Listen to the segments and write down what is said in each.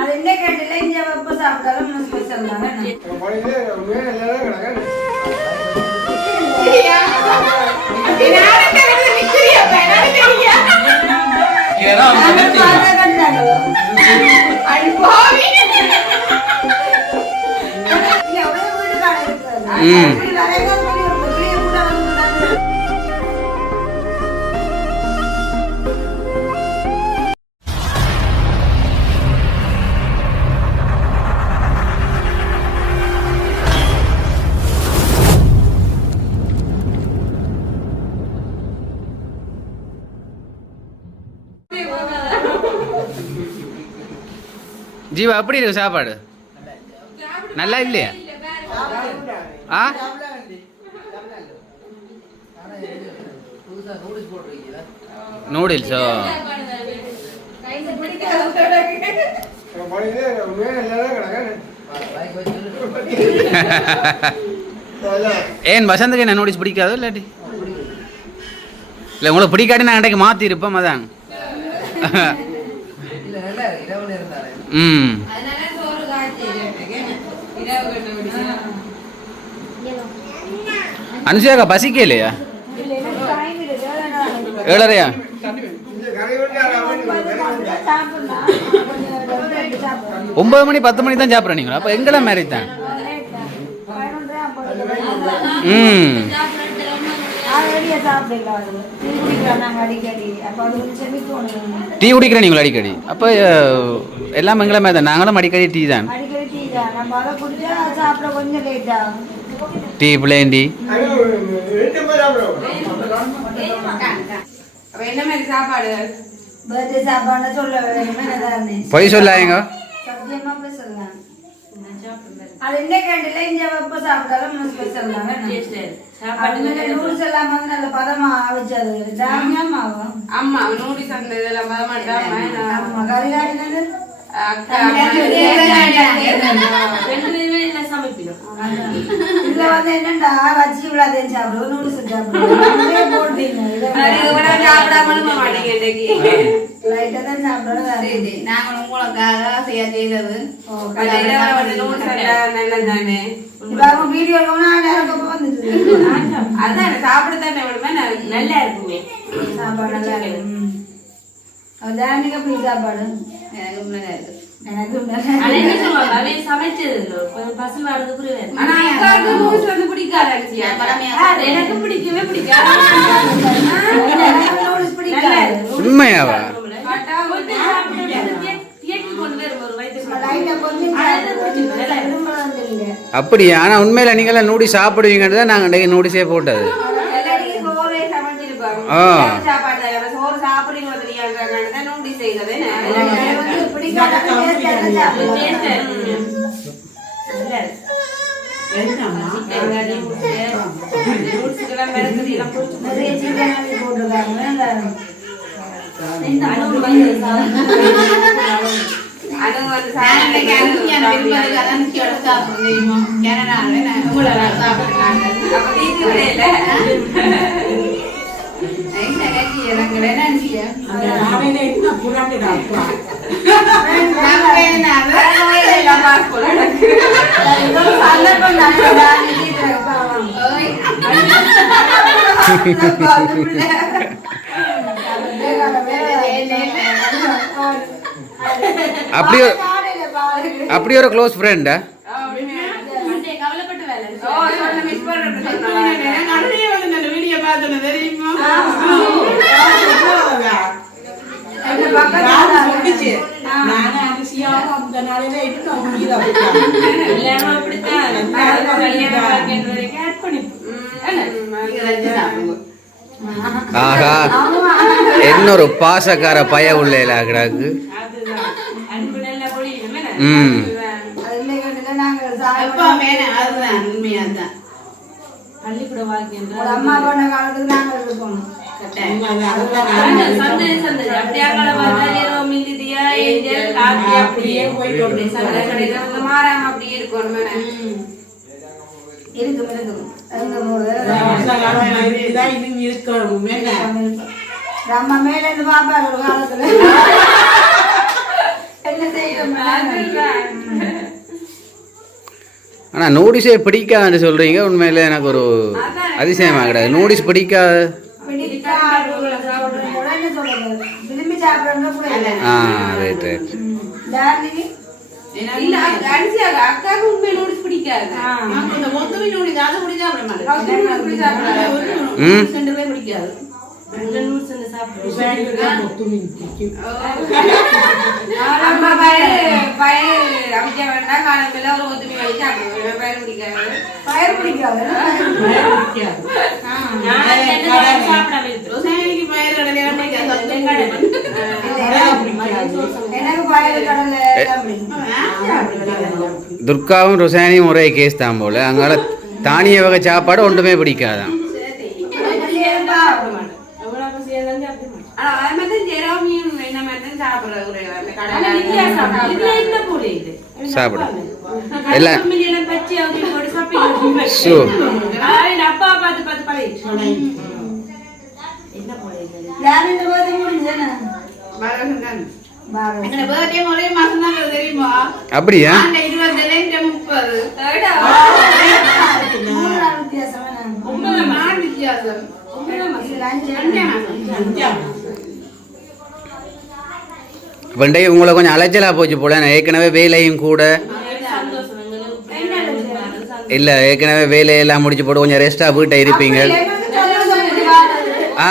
அது என்ன கேட்டல இங்க வெப்ப சாப்பிட்டாலும் நம்ம ஸ்பெஷல் தானே ஜீவா எப்படி இருக்கு சாப்பாடு? நல்லா இல்லையா? ஆ நூடுல்ஸோ? ஏன் வசந்துக்கு என்ன நூடுல்ஸ் பிடிக்காதோ இல்லாட்டி? இல்லை உங்களுக்கு பிடிக்காட்டி நான் இன்றைக்கு மாற்றி இருப்போம் அதான். ம் அனுஷியாக்கா பசிக்கலையா? 7:30 9 மணி 10 மணி தான் சாப்பிட்றீங்களா? அப்போ எங்கெல்லாம் மேரேஜ் தான்? ம் டீ குடிக்கிறீங்களா அடிக்கடி? அப்போ எல்லாம் எங்கெல்லாம் தான்? நாங்களும் அடிக்கடி டீ தான். Tea plane tea. பொய் சொல்லாங்க. அது என்ன கேண்டல இங்க வெப்ப சாப்பிட்டாலும் நம்ம ஸ்பெஷல் தானே நூடுல்ஸ் எல்லாம் வந்து நல்ல பதமா அவிச்சது ஜாமியாமாவும். ஆமா நூடுல்ஸ் அந்த இதெல்லாம் பதமா கறிகாடினது இதுல வந்து என்னண்டா வச்சு விழாதையும் சாப்பிடுவோம் நூடுல்ஸ் சாப்பிடுவோம் போட்டீங்க லைட்டா தான் சாப்பிடுறது. நாங்கள் உங்களுக்காக செய்தது நல்லதானே வீடியோ வந்துட்டு அதான் சாப்பிட தானே நல்லா இருக்குமே சாப்பாடு நல்லா இருக்கு. ஜானிக்கு அப்படி சாப்பாடு உண்மையாவா? அப்படியா? ஆனா உண்மையில நீங்க நூடி சாப்பிடுவீங்கன்னு தான் நாங்க நூடிஸே போட்டது. அப்படி ஒரு க்ளோஸ் ஃப்ரெண்டா? ஆஹா என்னொரு பாசக்கார பய உள்ளேலாக்கு. ம் அம்மா போன காலத்துக்கு நாங்கள் இருக்கோம். நம்ம மேல இருந்து பாப்பா ஒரு காலத்துல என்ன செய்யணும்? ஆனால் நூடிஸே பிடிக்காதுன்னு சொல்கிறீங்க. உண்மையில் எனக்கு ஒரு அதிசயமாக கிடையாது. நூடிஸ் பிடிக்காது. விரும்பி சாப்பிடுறது. Right right. அக்காவுக்கு உண்மை நூடுல்ஸ் பிடிக்காது. பிடிக்காது. அம்மா பயிர் அவிக்க வேண்டாம். காலத்துல ஒரு ஒத்துமை வழி சாப்பிடுவேன். பயிர் பிடிக்காது. பயிர் பிடிக்காது. எனக்கு பயிர் கடலை துர்காவும் ருசானியும் ஒரே கேஸ் தான் போல. அங்கால தானிய வகை சாப்பாடு ஒன்றுமே பிடிக்காதான். சாப்பிட எல்லாம் அப்படியா? பண்டே உங்களை கொஞ்சம் அலைச்சலா போச்சு போல. ஏற்கனவே வேலையும் கூட இல்லை, ஏற்கனவே வேலையெல்லாம் முடிச்சு போட்டு கொஞ்சம் ரெஸ்டா வீட்டை இருப்பீங்க. ஆ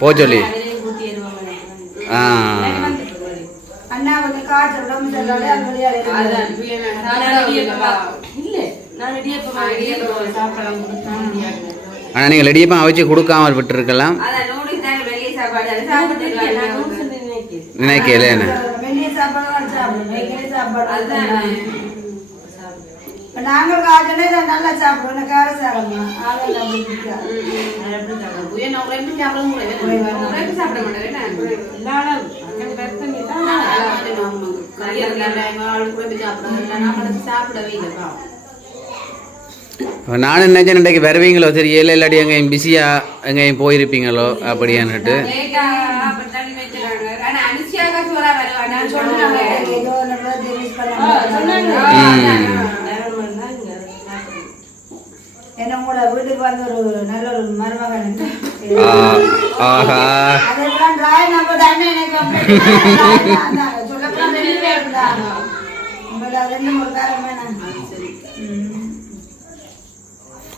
போ சொல்லி ஆனால் நீங்கள் ரெடியப்பா வச்சு கொடுக்காம விட்டுருக்கலாம். நினைக்கல நாங்கள் காய்ச்சலே நல்லா சாப்பிடுவோம். காரசாரமா நானும் நினைச்சேன் இன்றைக்கு வருவீங்களோ தெரியல, இல்லாட்டி எங்கேயும் பிஸியா எங்கேயும் போயிருப்பீங்களோ அப்படியான்னுட்டு. என்னோட வீட்டுக்கு வந்து ஒரு நல்ல ஒரு மருமகன்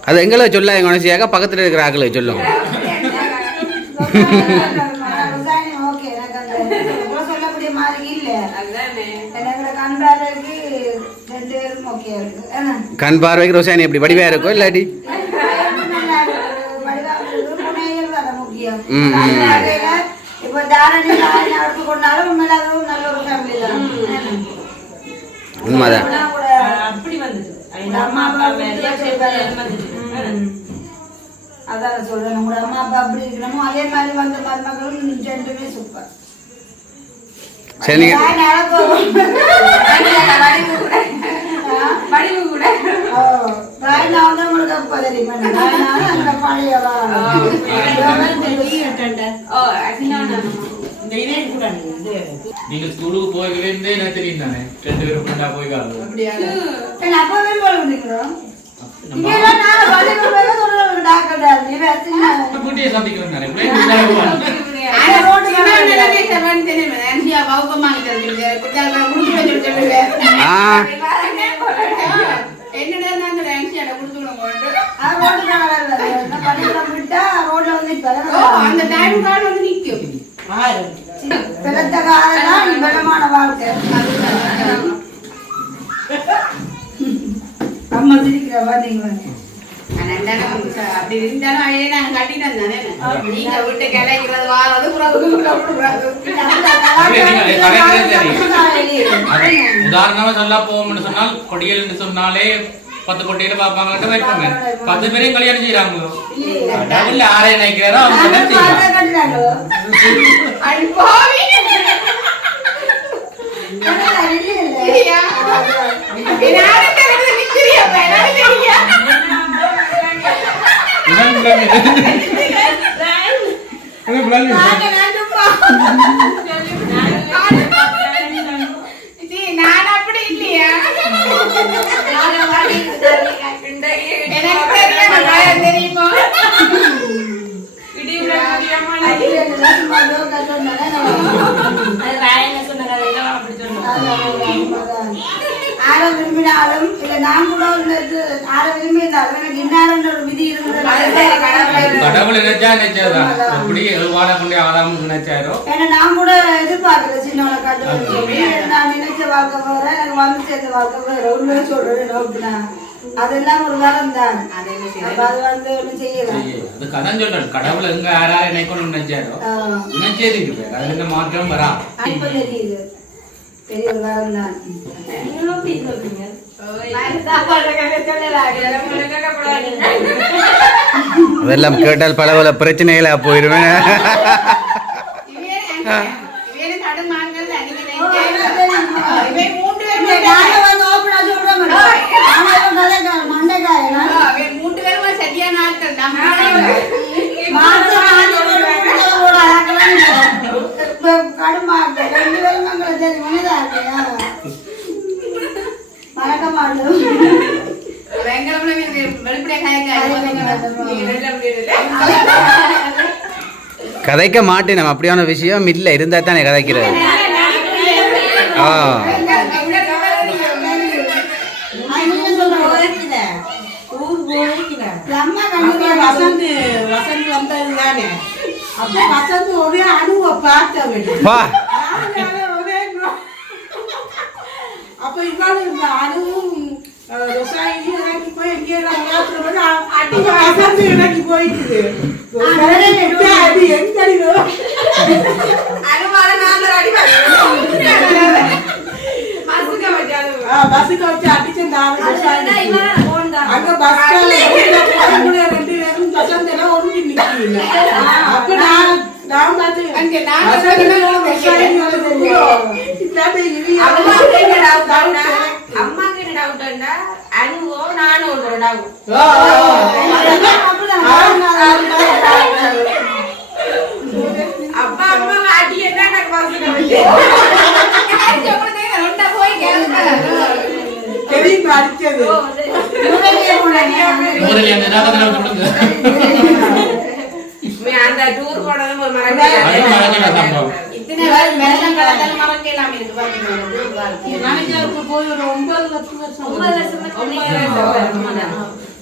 அது எங்களை சொல்ல எங்க மனசியாக பக்கத்துல இருக்கிற ஆக்களை சொல்லும். சொல்லக்கூடிய மாதிரி இல்ல. கண் பார்வைக்கு ரோசானி எப்படி வடிவா இருக்கும் இல்லாட்டி உண்மைதான். அதான் சொல்றேன். உங்களோட அம்மா அப்பா அப்படி இருக்கணுமோ அதே மாதிரி வந்த மருமகளும் ரெண்டுமே சூப்பர். சரி நீங்க ஸ்கூலுக்கு போய்கிட்டே என்ன தெரியும் தானே, 2 பேரும் ஃப்ரெண்டா போய் காணும். அப்பவே போல வந்துக்கிறோம். குட்டியை சந்திக்கிறோம் தானே. அம்மா சிரிக்கிற பாத்தீங்களா? அப்படி இருந்தாலும் அழையே நாங்க கட்டினோம் தானே. நீங்க விட்டு கிளைக்கிறது வாரது உதாரணமா சொல்ல போவோம்னு சொன்னால் கொடியல் என்று சொன்னாலே 10 கொட்டியில பாப்பாங்க வைப்பாங்க. 10 பேரையும் கல்யாணம் செய்யறாங்களோ இல்ல ஆரை நினைக்கிறாரோ இவன் விளங்கு. இவன் விளங்கு. நான் அப்படி இல்லையா தெரியுமா ஆர விரும்பினாலும் இல்ல நான் கூட ஆர விரும்பி இருந்தாலும் எனக்கு இன்னாரன்ற ஒரு விதி இருந்தது. கடவுள் நினைச்சாதான் அப்படி வாழ கொண்டே ஆதாமும் நினைச்சாரோ. ஏன்னா நான் கூட எதிர்பார்க்கல சின்னவனை கட்டுன்னு சொல்லி நான் நினைச்ச வாழ்க்கை வேற எனக்கு வந்து சேர்ந்த வாழ்க்கை வேற உண்மையை சொல்றேன். அதெல்லாம் ஒரு வரம் தான். அது வந்து ஒண்ணும் செய்யலாம். அது கதான் சொல்றேன். கடவுள் எங்க யாராவது நினைக்கணும்னு நினைச்சாரோ நினைச்சேது இருக்கு. அதுல என்ன மாற்றம் வரா இப்ப தெரியுது. பெரிய ஒரு வரம் தான். அதெல்லாம் கேட்டால் பல பல பிரச்சனைகளா போயிருவேன். கதைக்க மாட்டேன். நம்ம அப்படியான விஷயம் இல்லை இருந்தா தானே கதைக்கிறது. வசந்த் வந்தது தானே அப்ப வசந்த் ஒரே அணுவை பார்த்த அப்ப இவாள் இந்த அணுவும் ரொசாயி இறங்கி போய் அடி வசந்த் இறங்கி போயிடுது. அது எங்கடி பஸ்ஸுக்கு வச்சு அடிச்சு அங்க பஸ் ரெண்டு பேரும் வசந்த் எல்லாம் ஒழுங்கி நிக்கல. அப்ப நான் பார்த்து அம்மாக்கு என்ன டவுட்னா அனுவோ நானும் ஒரு டவுட். அப்பா அம்மா காட்டி என்ன எனக்கு பசங்க தெரியுமா அடிச்சது அந்த டூர் போனதும் ஒரு மறக்கலாம். இத்தனை மறக்கலாம் இருக்கு மேனேஜருக்கு போய் ஒரு 9 வருஷம்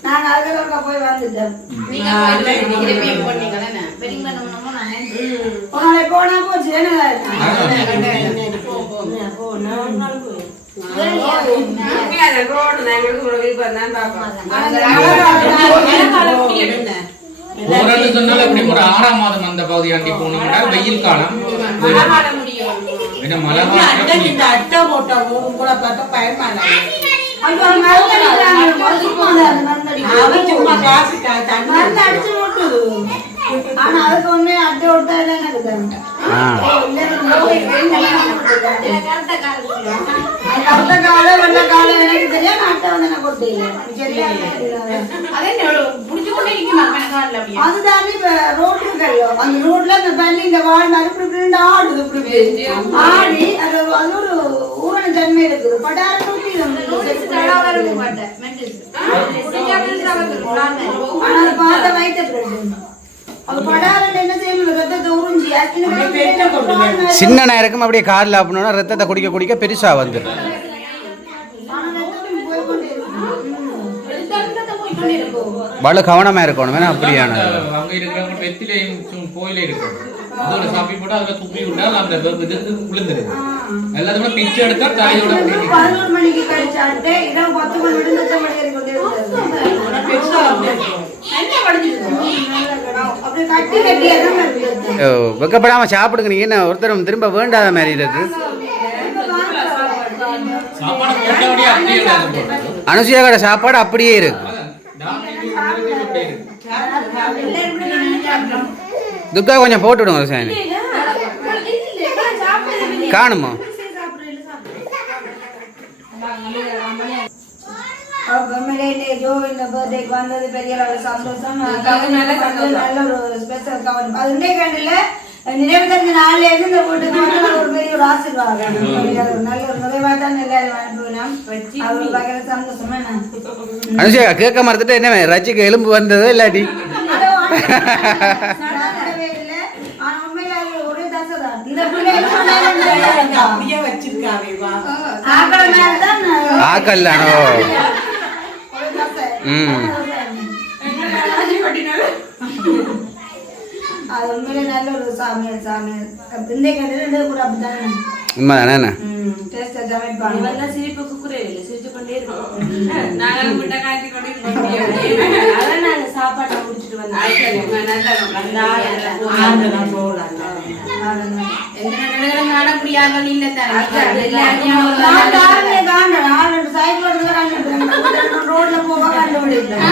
நாங்க அதுக்கு போய் வந்துட்டோம். போனா போச்சு சொன்னால அப்படி ஒரு 6ஆம் மாதம் அந்த பகுதி ஆண்டி போனோம்னா வெயில் காலம் அட்டை போட்ட கூட பார்த்தா பயமான ஆனா அதுக்கு ஒண்ணு அட்டை விட்டா எனக்கு கருத்த கால வெள்ள கால எனக்கு தெரியாது. அட்டை வந்து எனக்கு கொடுத்தீங்க அதுதான் இப்ப ரோட்லயோ அந்த ரோட்ல அந்த பள்ளி இந்த வாழ் இப்படி ஆடுது இப்படி ஆடி அது ஒரு ஊரண தன்மை இருக்குது. படாரம் பார்த்த வைத்த சின்ன நேரம் அப்படியே காலில் ஆப்பணும்னா ரத்தத்தை குடிக்க குடிக்க பெருசா வந்துடும். வலு கவனமா இருக்கணும். வேணா அப்படியான அங்க இருக்கிறவங்க வெத்திலையும் கோயிலே இருக்கு. அதோட சாப்பி போட்டு அதுல துப்பி விட்டால் அந்த இதுக்கு விழுந்துருது. எல்லாத்தோட பிச்சை எடுத்தா தாயோட 11 மணிக்கு கழிச்சாட்டு இரவு 10 மணி விடுதலை மணி கொண்டே வெக்கப்படாம சாப்பிடுங்க. நீங்க என்ன ஒருத்தரும் திரும்ப வேண்டாத மாதிரி இருக்கு. அனுசியா கடை சாப்பாடு அப்படியே இருக்கு. துக்கா கொஞ்சம் போட்டு விடுங்க சாமி. காணுமா ஜோ இந்த பர்த்டேக்கு வந்தது பெரிய அளவு சந்தோஷம். நல்ல சந்தோஷம். நல்ல ஒரு ஸ்பெஷல் கவனம். அது இன்றைய கண்டில நினைவு தெரிஞ்ச நாள்ல இருந்து இந்த வீட்டுக்கு வந்து ஒரு பெரிய ஒரு ஆசீர்வாதம். நல்ல ஒரு நிறைவா தான் எல்லாரும் அனுப்புனோம். அது பயங்கர சந்தோஷமா நான். அனுஷா கேட்க மறந்துட்டு என்ன ரஜிக்கு எலும்பு வந்ததோ இல்லாட்டி அப்படியே வச்சிருக்காவே வா ஆக்கல்லானோ அது உண்மையிலே நல்ல ஒரு சாமியார் இந்த கண்டில கூட அப்படித்தானே உண்மைதானே டேஸ்டா சமைப்பாங்க. இவெல்லாம் சிரிப்புக்கு குறையில்லை, சிரிச்சு கொண்டே இருக்கோம். நாங்கள் முட்டை காய்ச்சி கொண்டு அதான் நாங்கள் சாப்பாட்டை முடிச்சுட்டு வந்தோம். நட முடியாத இல்ல ரோட்ல போக கண்டுபிடிப்பேன்.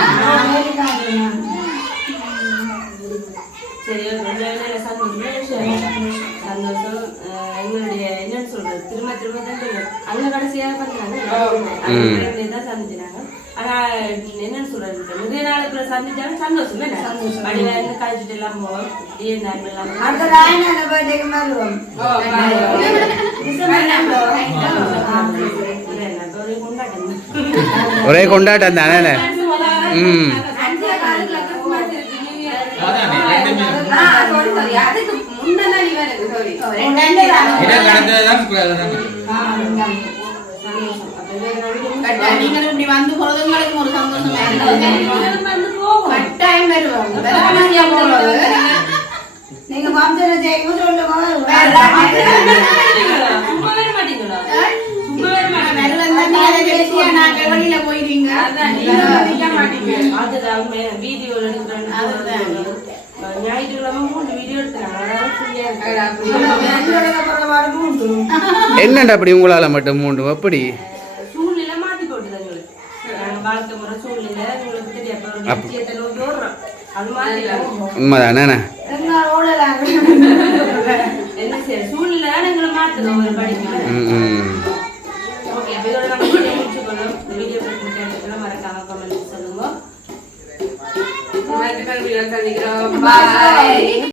சரி, சந்தோஷம். எங்களுடைய என்னன்னு சொல்றது, திரும்ப திரும்ப தான் சொல்லுவோம். அங்க கடைசியாக பண்றாங்க தான் சந்திச்சாங்க. ஆனா என்னன்னு சொல்றது, நிறைய நாள் அப்புறம் சந்திச்சாலும் சந்தோஷம் என்ன வடிவா இருந்து கழிச்சுட்டு எல்லாம் போவோம். ஒரே கொண்டாட்டம் தானே. அதுக்கு முன்னதான் நீங்களும் இப்படி வந்து போறது உங்களுக்கு ஒரு சந்தோஷம். கட்டாயம் வருவாங்க. நீங்க மாம்சன ஜெயிக்கும் சொல்லுங்க. வெளியில போயிருவீங்க, வீடியோ ஞாயிற்றுக்கிழமை 3 வீடியோ என்னண்டா அப்படி உங்களால மட்டும் மூன்று அப்படி சூழ்நிலை மாத்தி போட்டுது எங்களுக்கு. வாழ்க்கை முறை சூழ்நிலை உங்களுக்கு தெரியும். அது மாதிரி உண்மைதானே. என்ன சரி சூழ்நிலை எங்களை மாத்துறோம் ஒரு படிப்பு. ஓகே, இதோட நம்ம முடிச்சுக்கணும். இந்த வீடியோ மறக்காம கமெண்ட் சொல்லுங்க. சந்திக்கிறோம். பாய்.